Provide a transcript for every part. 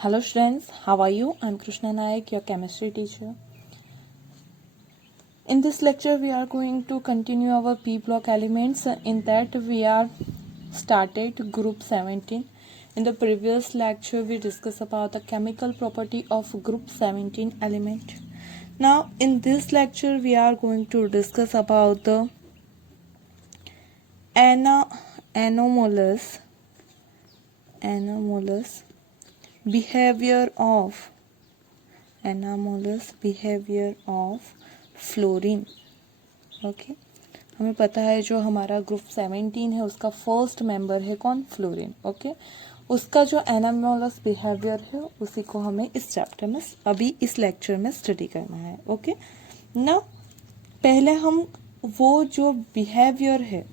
Hello students, how are you? I'm Krishna Nayak, your chemistry teacher. In this lecture, we are going to continue our P block elements. In that, we are started group 17. In the previous lecture, we discussed about the chemical property of group 17 element. Now, in this lecture, we are going to discuss about the anomalous behavior of fluorine. Okay, हमें पता है जो हमारा group 17 है उसका first member है कौन? Fluorine. Okay, उसका जो एनामोलस बिहेवियर है उसी को हमें इस चैप्टर में अभी इस लेक्चर में स्टडी करना है. ओके ना, पहले हम वो जो बिहेवियर है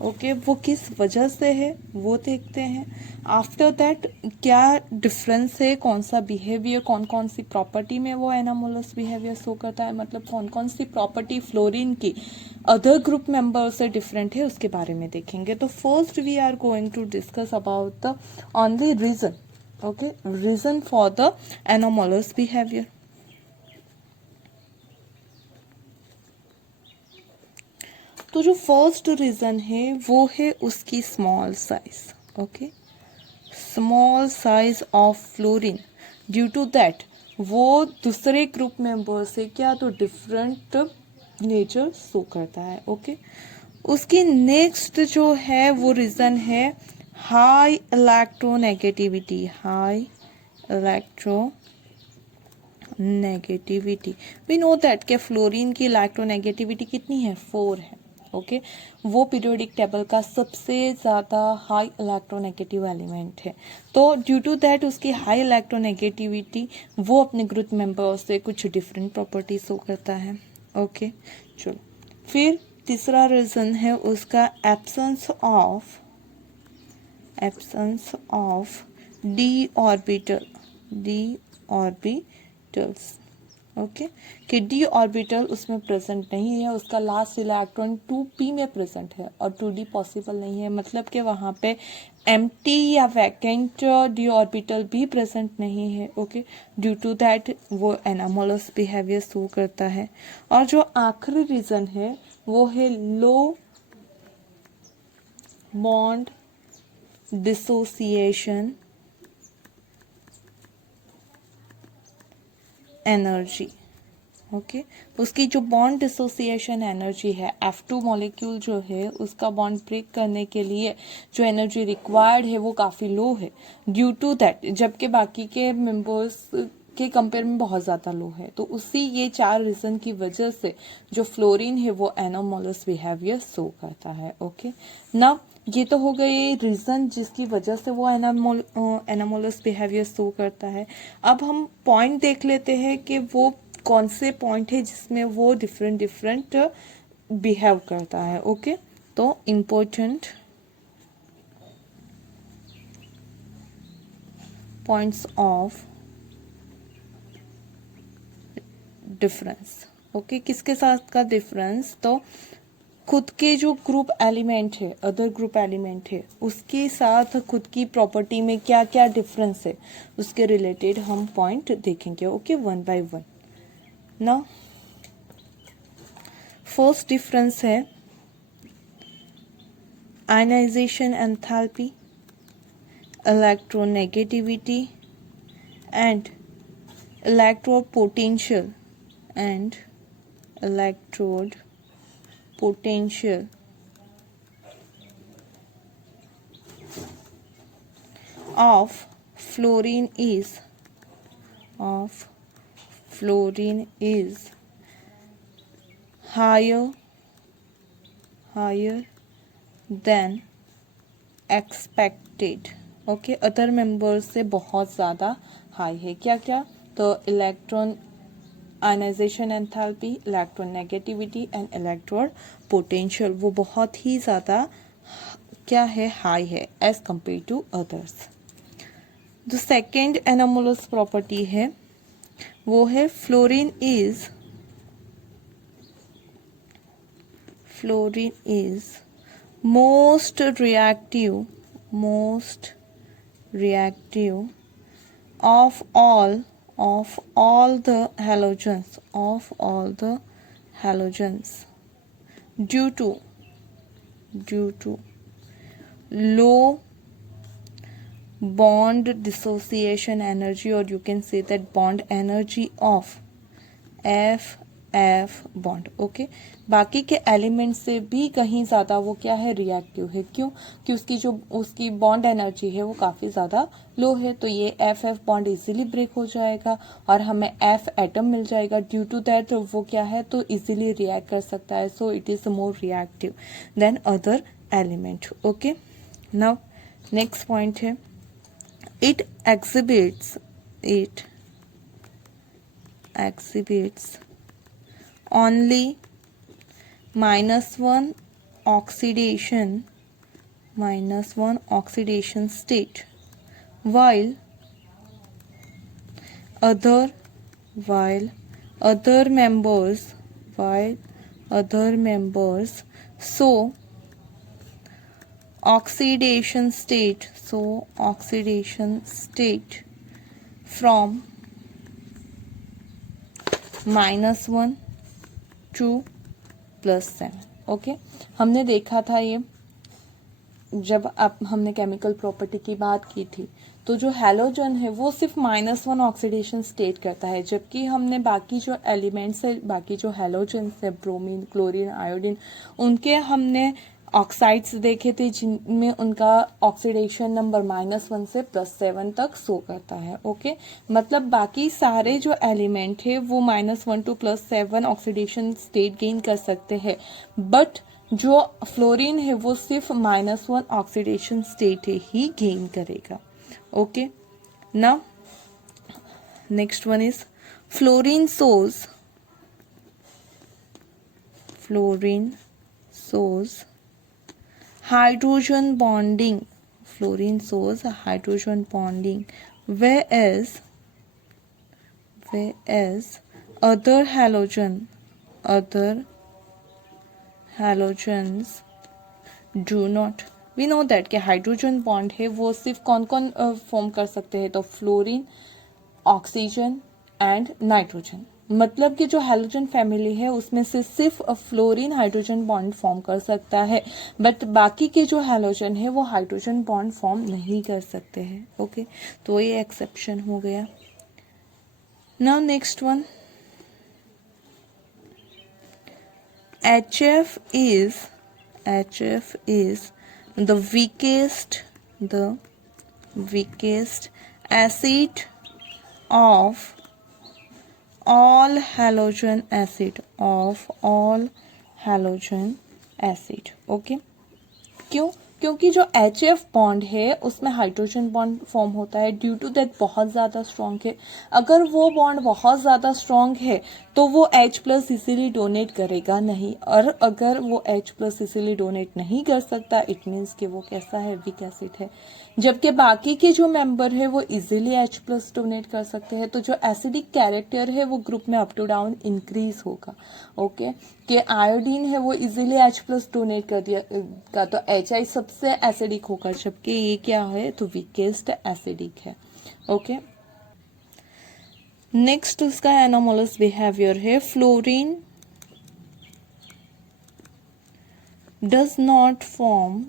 ओके वो किस वजह से है वो देखते हैं. आफ्टर दैट क्या डिफरेंस है, कौन सा बिहेवियर, कौन कौन सी प्रॉपर्टी में वो एनामोलस बिहेवियर शो करता है, मतलब कौन कौन सी प्रॉपर्टी फ्लोरीन की अदर ग्रुप मेंबर से डिफरेंट है उसके बारे में देखेंगे. तो first we are going to discuss about the only reason. Okay, reason for the anomalous behaviour. तो जो फर्स्ट रीजन है वो है उसकी small size. Okay, small size of fluorine. Due to that वो दूसरे ग्रुप मेंबर से क्या तो डिफरेंट नेचर शो करता है. ओके, उसकी नेक्स्ट जो है वो रीजन है high electronegativity. High electronegativity. We know that के फ्लोरीन की इलेक्ट्रोनेगेटिविटी कितनी है? 4 है. ओके, वो पीरियोडिक टेबल का सबसे ज़्यादा हाई इलेक्ट्रोनेगेटिव एलिमेंट है. तो ड्यू टू दैट उसकी हाई इलेक्ट्रोनेगेटिविटी वो अपने ग्रुप मेंबर से कुछ डिफरेंट प्रॉपर्टी शो करता है. ओके, चलो फिर तीसरा रीजन है उसका absence of D orbitals. Okay, कि डी ऑर्बिटल उसमें प्रेजेंट नहीं है, उसका लास्ट इलेक्ट्रॉन 2p में प्रेजेंट है और 2d पॉसिबल नहीं है, मतलब कि वहाँ पे एम्प्टी या वैकेंट डी ऑर्बिटल भी प्रेजेंट नहीं है. ओके, ड्यू टू दैट वो एनामोलस बिहेवियर शो करता है. और जो आखिरी रीजन है वो है लो बॉन्ड डिसोसिएशन एनर्जी. ओके, उसकी जो बॉन्ड डिसोसिएशन एनर्जी है F2 मॉलिक्यूल जो है उसका बॉन्ड ब्रेक करने के लिए जो एनर्जी रिक्वायर्ड है वो काफ़ी लो है. ड्यू टू दैट जबकि बाकी के मेंबर्स के कंपेयर में बहुत ज़्यादा लो है. तो उसी ये 4 रीज़न की वजह से जो फ्लोरीन है वो एनामोलस बिहेवियर शो करता है. ओके ना, ये तो हो गई रीज़न जिसकी वजह से वो एनामोलस बिहेवियर शो करता है. अब हम पॉइंट देख लेते हैं कि वो कौन से पॉइंट है जिसमें वो डिफरेंट बिहेव करता है. ओके, तो important points of difference. Okay, किसके साथ का डिफरेंस? तो खुद के जो ग्रुप एलिमेंट है, अदर ग्रुप एलिमेंट है, उसके साथ खुद की प्रॉपर्टी में क्या क्या डिफरेंस है उसके रिलेटेड हम पॉइंट देखेंगे. Okay, one by one. ना, फर्स्ट डिफरेंस है ionisation enthalpy, electronegativity and electrode potential of fluorine is higher than expected. Okay, other members से बहुत ज़्यादा हाई है. क्या क्या? तो electron ionisation enthalpy, electron negativity and electrode potential वो बहुत ही ज़्यादा क्या है? हाई है एज कंपेयर टू अदर्स. जो सेकेंड एनामोलस प्रॉपर्टी है वो है fluorine is most reactive of all the halogens due to low bond dissociation energy, or you can say that bond energy of F bond. Okay, बाकी के element से भी कहीं ज़्यादा वो क्या है, रिएक्टिव है. क्यों? कि उसकी बॉन्ड एनर्जी है वो काफ़ी ज़्यादा लो है. तो ये एफ बॉन्ड इजीली ब्रेक हो जाएगा और हमें एफ एटम मिल जाएगा. ड्यू टू दैट वो क्या है, तो इजीली रिएक्ट कर सकता है. So it is more reactive than other element. Okay, now next point है, it exhibits only -1 oxidation state, while other members show oxidation state from -1 to +7. Okay, हमने देखा था ये जब हमने केमिकल प्रॉपर्टी की बात की थी, तो जो हैलोजन है वो सिर्फ -1 ऑक्सीडेशन स्टेट करता है, जबकि हमने बाकी जो एलिमेंट्स है, बाकी जो हैलोजन है, ब्रोमीन, क्लोरीन, आयोडीन, उनके हमने ऑक्साइड्स देखे थे जिनमें उनका ऑक्सीडेशन नंबर -1 से +7 तक शो करता है. ओके, मतलब बाकी सारे जो एलिमेंट है वो -1 to +7 ऑक्सीडेशन स्टेट गेन कर सकते हैं, बट जो फ्लोरीन है वो सिर्फ -1 ऑक्सीडेशन स्टेट ही गेन करेगा. Okay, now next one is fluorine shows hydrogen bonding. Fluorine shows hydrogen bonding, whereas other halogens do not. We know that कि हाइड्रोजन बॉन्ड है वो सिर्फ कौन कौन फॉर्म कर सकते हैं, तो फ्लोरीन, ऑक्सीजन एंड नाइट्रोजन. मतलब कि जो हैलोजन फैमिली है उसमें से सिर्फ फ्लोरीन हाइड्रोजन बॉन्ड फॉर्म कर सकता है, बट बाकी के जो हैलोजन है वो हाइड्रोजन बॉन्ड फॉर्म नहीं कर सकते हैं. ओके, तो ये एक्सेप्शन हो गया. Now next one, HF is the weakest acid of all halogen acid. Okay, क्यों? क्योंकि जो HF बॉन्ड है उसमें हाइड्रोजन बॉन्ड फॉर्म होता है, ड्यू टू दैट बहुत ज़्यादा स्ट्रॉन्ग है. अगर वो बॉन्ड बहुत ज़्यादा स्ट्रॉन्ग है तो वो H+ इसीलिए डोनेट करेगा नहीं, और अगर वो H+ इसीलिए डोनेट नहीं कर सकता, इट मीन्स कि वो कैसा है, वीक एसिड है. जबकि बाकी के जो मेंबर है वो इजीली H+ डोनेट कर सकते हैं. तो जो एसिडिक कैरेक्टर है वो ग्रुप में अप टू डाउन इंक्रीज होगा. ओके, कि आयोडीन है वो इजीली H+ डोनेट कर दिया का, तो HI सबसे एसिडिक होगा, जबकि ये क्या है, तो वीकेस्ट एसिडिक है. ओके, नेक्स्ट उसका एनोमोलस बिहेवियर है, fluorine does not form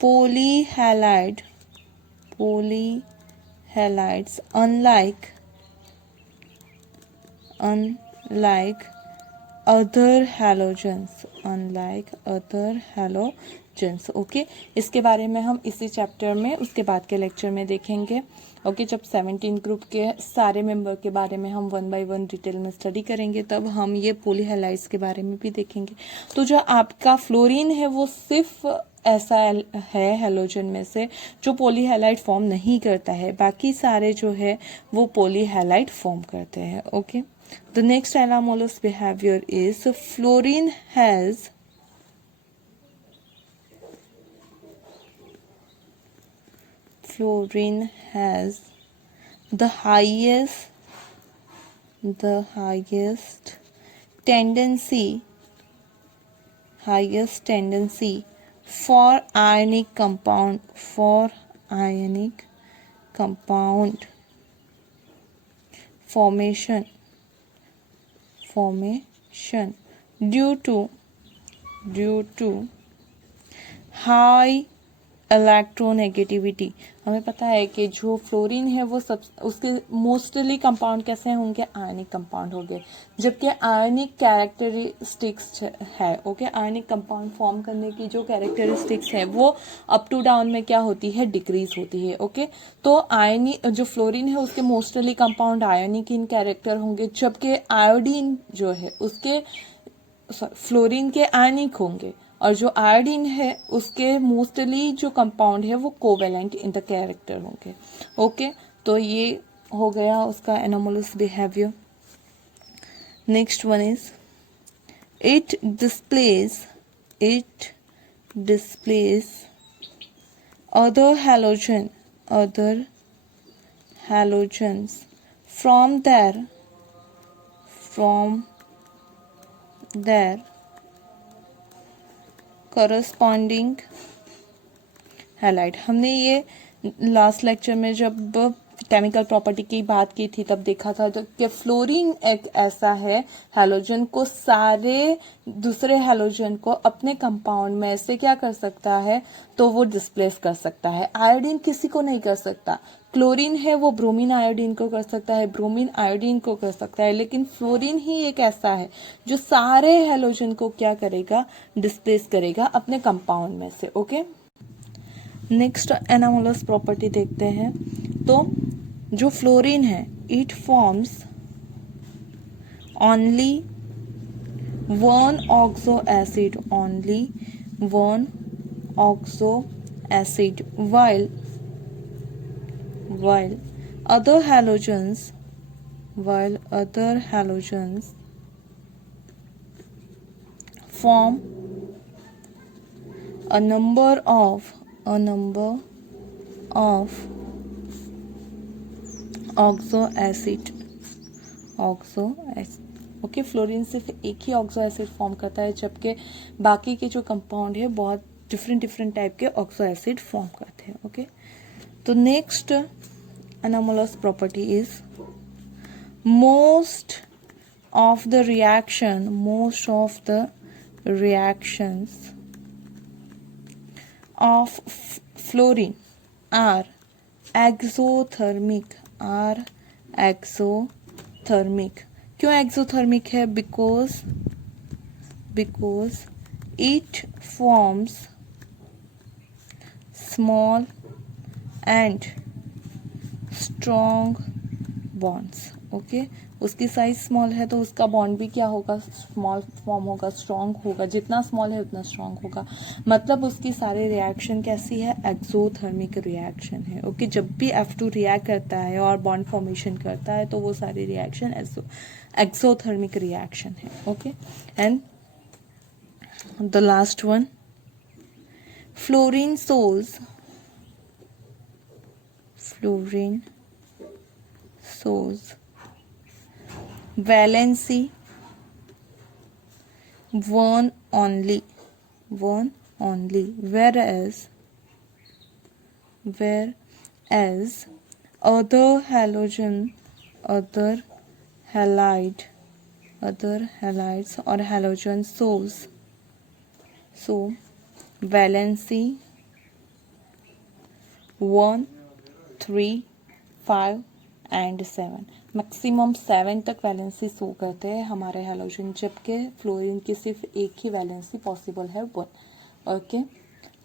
polyhalides unlike other halogens. Okay, इसके बारे में हम इसी चैप्टर में उसके बाद के लेक्चर में देखेंगे. ओके, जब 17 ग्रुप के सारे मेंबर के बारे में हम 1 by 1 डिटेल में स्टडी करेंगे तब हम ये पोलीहैलाइड्स के बारे में भी देखेंगे. तो जो आपका फ्लोरीन है वो सिर्फ ऐसा है हैलोजन में से जो पोलीहैलाइड फॉर्म नहीं करता है, बाकी सारे जो है वो पोलीहैलाइड फॉर्म करते हैं. Okay, the next anomalous behaviour is fluorine has the highest tendency for ionic compound formation due to high electronegativity. हमें पता है कि जो फ्लोरीन है वो सब उसके मोस्टली कंपाउंड कैसे होंगे, आयनिक कंपाउंड होंगे, जबकि आयनिक कैरेक्टरिस्टिक्स है, ओके, आयनिक कंपाउंड फॉर्म करने की जो कैरेक्टरिस्टिक्स है वो अप टू डाउन में क्या होती है, डिक्रीज होती है, ओके। तो आयनिक जो फ्लोरीन है उसके मोस्टली कंपाउंड आयनिक इन कैरेक्टर होंगे, जबकि आयोडीन जो है उसके फ्लोरीन के आयनिक होंगे, और जो आयोडीन है उसके मोस्टली जो कंपाउंड है वो कोवेलेंट इन द कैरेक्टर होंगे, ओके। तो ये हो गया उसका anomalous behaviour. Next one is it displace other halogens from their corresponding halide। हमने ये लास्ट लेक्चर में जब केमिकल प्रॉपर्टी की बात की थी तब देखा था कि फ्लोरीन एक ऐसा है हैलोजन को सारे दूसरे हैलोजन को अपने कंपाउंड में से क्या कर सकता है, तो वो डिस्प्लेस कर सकता है। आयोडीन किसी को नहीं कर सकता। क्लोरीन है वो ब्रोमीन आयोडीन को कर सकता है, ब्रोमीन आयोडीन को कर सकता है, लेकिन फ्लोरीन ही एक ऐसा है जो सारे हैलोजन को क्या करेगा, डिस्प्लेस करेगा अपने कंपाउंड में से, ओके। नेक्स्ट एनामोलस प्रॉपर्टी देखते हैं। तो जो फ्लोरीन है it forms only one oxo acid while other halogens form a number of oxo acid, okay. Fluorine सिर्फ एक ही ऑक्सो एसिड फॉर्म करता है, जबकि बाकी के जो कंपाउंड है बहुत डिफरेंट टाइप के ऑक्सो एसिड फॉर्म करते हैं, ओके। तो next anomalous property is most of the reactions of fluorine are exothermic। क्यों exothermic है? because it forms small and strong bonds, okay. उसकी साइज स्मॉल है तो उसका बॉन्ड भी क्या होगा, स्मॉल फॉर्म होगा, स्ट्रॉन्ग होगा। जितना स्मॉल है उतना स्ट्रॉन्ग होगा। मतलब उसकी सारी रिएक्शन कैसी है, एक्सोथर्मिक रिएक्शन है, ओके। जब भी F2 रिएक्ट करता है और बॉन्ड फॉर्मेशन करता है तो वो सारी रिएक्शन एक्सोथर्मिक रिएक्शन है, okay. And the last one, fluorine सोल्स valency one only, whereas other halides or halogen souls, so valency 1, 3, 5 and 7, maximum 7 तक वैलेंसी शो करते हैं हमारे हैलोजन, जबकि फ्लोरीन की सिर्फ एक ही वैलेंसी पॉसिबल है 1, ओके।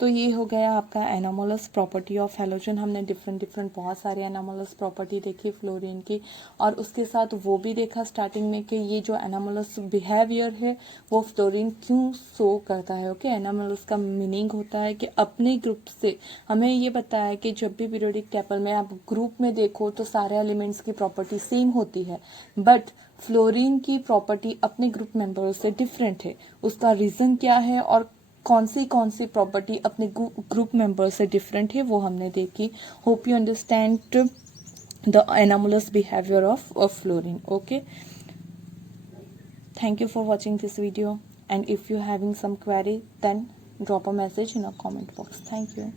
तो ये हो गया आपका एनामोलस प्रॉपर्टी ऑफ हैलोजन। हमने डिफरेंट बहुत सारे एनामोलस प्रॉपर्टी देखी फ्लोरीन की, और उसके साथ वो भी देखा स्टार्टिंग में कि ये जो एनामोलस बिहेवियर है वो फ्लोरीन क्यों शो करता है, ओके। एनामोलस का मीनिंग होता है कि अपने ग्रुप से, हमें ये पता है कि जब भी पीरियोडिक टेबल में आप ग्रुप में देखो तो सारे एलिमेंट्स की प्रॉपर्टी सेम होती है, बट फ्लोरीन की प्रॉपर्टी अपने ग्रुप मेंबरों से डिफरेंट है। उसका रीज़न क्या है और कौन सी प्रॉपर्टी अपने ग्रुप मेंबर से डिफरेंट है वो हमने देखी। Hope you understand the anomalous behaviour of fluorine, okay. Thank you for watching this video, and if you having some query then drop a message in our comment box. Thank you.